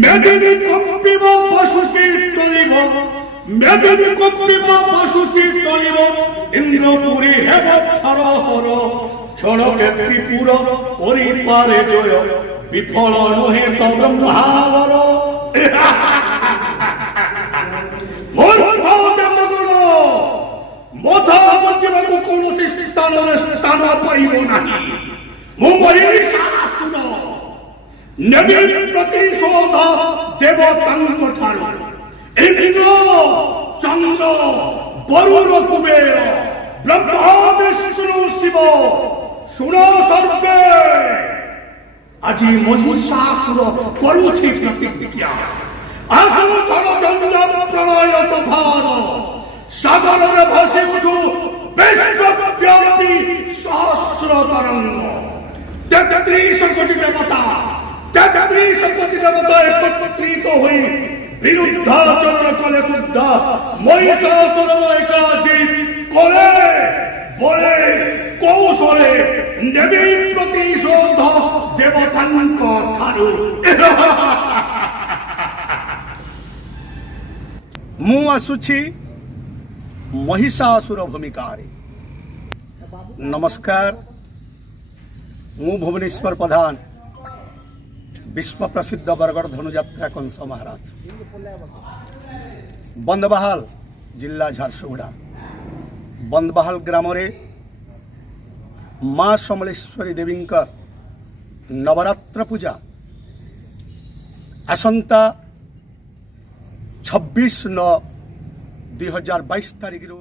মেদিনী কম্পিব পশুকে তলিব, মেদিনী কম্পিব পশুকে তলিব, ইন্দ্রপুরী হেব থর হর, ক্ষণকে ত্রিপুর করিপারে জয়, বিফল নহে তো ব্রহ্মাবর। মথা মন্দিরକୁ କୌଣସି ସ୍ଥାନରେ ସ୍ଥାନ ପାଇବ ନାହିଁ। ମୁଁ ମହିଷାସୁର ନେବି ପ୍ରତିଶୋଧ ଦେବତାଙ୍କ ଠାରୁ। ଇନ୍ଦ୍ର ଚନ୍ଦ୍ର ବରୁଣ କୁବେର ବ୍ରହ୍ମା ବିଷ୍ଣୁ ଶିବ ଶୁଣ ସର୍ବେ, ଆଜି ମହିଷାସୁର କରୁଛି ପ୍ରତିଜ୍ଞା। ଆସୁ ଷଡ଼ଯନ୍ତ୍ର ପ୍ରଳୟ ଭାର, ସାଗରରେ ଭାସି ଉଠୁ ବିଶ୍ୱବ୍ୟାପୀ ସହସ୍ର ତରଙ୍ଗ। 33 କୋଟି ଦେବତା, 33 କୋଟି ଦେବତା একত্রিত ହୋଇ ବିରୁଦ୍ଧାଚରଣ କଲେ ସୁଦ୍ଧା ମହିଷାସୁରର ଏକା ଜିତ୍ କଲେ ବଳେ କୌଶଳେ ନେବି ପ୍ରତିଶୋଧ ଦେବତାଙ୍କ ଠାରୁ। ମୁଁ ଆସୁଛି महिषासुर भूमिकारे। नमस्कार, मु भुवनेश्वर प्रधान, विश्व प्रसिद्ध बरगढ़ धनुयात्रा कंस महाराज, बंदबहाल जिला झारसुगुड़ा। बंदबहाल ग्राम रे माँ समलेश्वरी देवी नवरात्र पूजा आसंता 26/9/2022 तारीख रो